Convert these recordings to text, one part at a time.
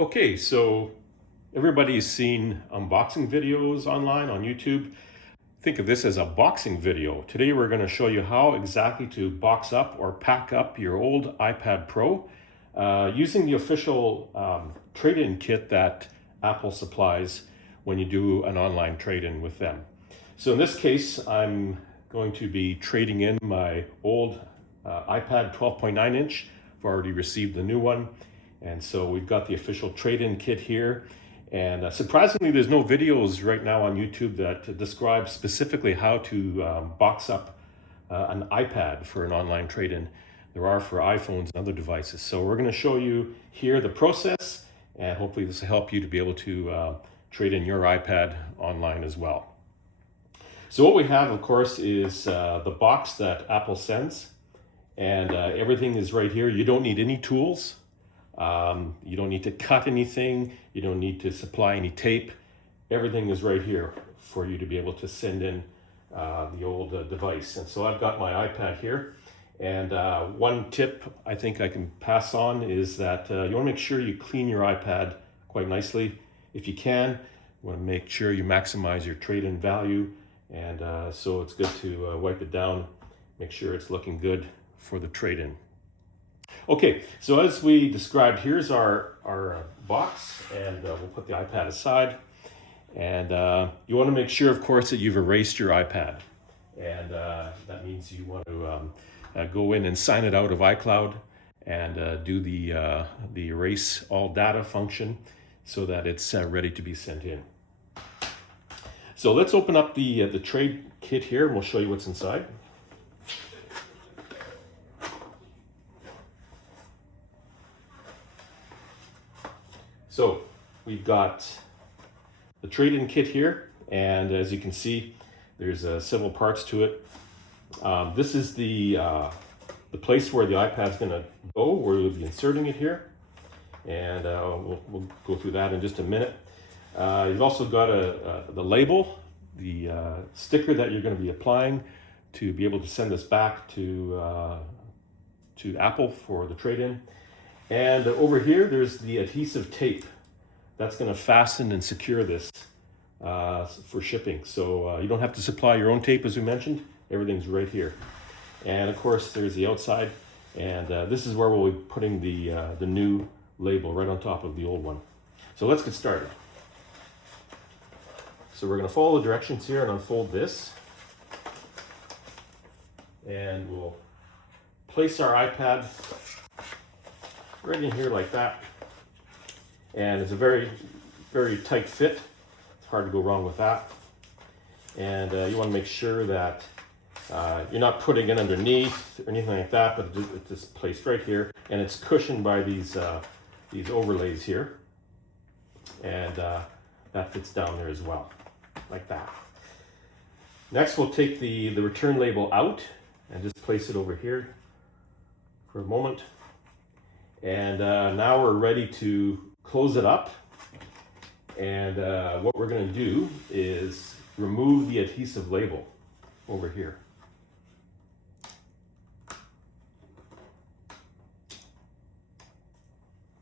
Okay, so everybody's seen unboxing videos online on YouTube. Think of this as a boxing video. Today we're going to show you how exactly to box up or pack up your old iPad Pro using the official trade-in kit that Apple supplies when you do an online trade-in with them. So in this case, I'm going to be trading in my old iPad 12.9 inch. I've already received the new one. And so we've got the official trade-in kit here. And surprisingly, there's no videos right now on YouTube that describe specifically how to box up an iPad for an online trade-in. There are for iPhones and other devices. So we're going to show you here the process, and hopefully this will help you to be able to trade in your iPad online as well. So what we have, of course, is the box that Apple sends, and everything is right here. You don't need any tools. You don't need to cut anything. You don't need to supply any tape. Everything is right here for you to be able to send in the old device. And so I've got my iPad here. And one tip I think I can pass on is that you want to make sure you clean your iPad quite nicely. If you can, you want to make sure you maximize your trade-in value. And so it's good to wipe it down, make sure it's looking good for the trade-in. Okay, so as we described, here's our box, and we'll put the iPad aside. And you want to make sure, of course, that you've erased your iPad. And that means you want to go in and sign it out of iCloud and do the erase all data function so that it's ready to be sent in. So let's open up the trade kit here, and we'll show you what's inside. So we've got the trade-in kit here, and as you can see, there's several parts to it. This is the place where the iPad's going to go, where we'll be inserting it here, and we'll go through that in just a minute. You've also got the label, the sticker that you're going to be applying to be able to send this back to Apple for the trade-in. And over here, there's the adhesive tape that's going to fasten and secure this for shipping. So you don't have to supply your own tape, as we mentioned. Everything's right here. And of course, there's the outside. And this is where we'll be putting the new label right on top of the old one. So let's get started. So we're going to follow the directions here and unfold this. And we'll place our iPad right in here like that. And it's a very, very tight fit. It's hard to go wrong with that. And you want to make sure that you're not putting it underneath or anything like that, but it's just placed right here. And it's cushioned by these overlays here. And that fits down there as well, like that. Next, we'll take the return label out and just place it over here for a moment. And now we're ready to close it up. And what we're going to do is remove the adhesive label over here.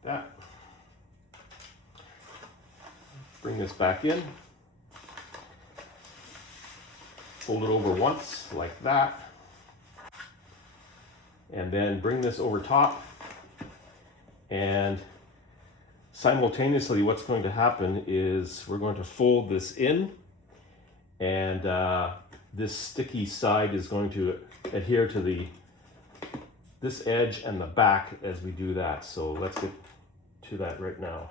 That. Bring this back in. Fold it over once like that. And then bring this over top. And simultaneously, what's going to happen is we're going to fold this in, and this sticky side is going to adhere to this edge and the back as we do that. So let's get to that right now.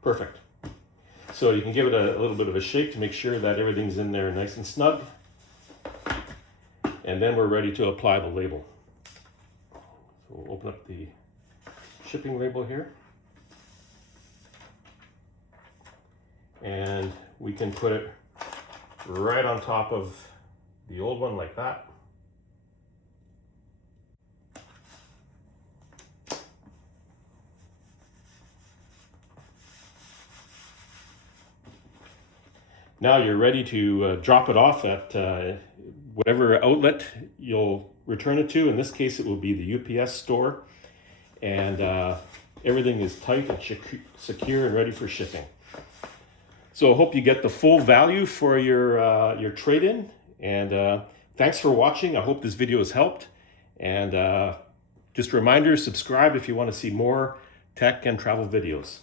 Perfect. So you can give it a little bit of a shake to make sure that everything's in there nice and snug. And then we're ready to apply the label. So we'll open up the shipping label here. And we can put it right on top of the old one like that. Now you're ready to drop it off at whatever outlet you'll return it to. In this case, it will be the UPS store. And everything is tight and secure and ready for shipping. So I hope you get the full value for your trade-in. And thanks for watching. I hope this video has helped. And just a reminder, subscribe if you want to see more tech and travel videos.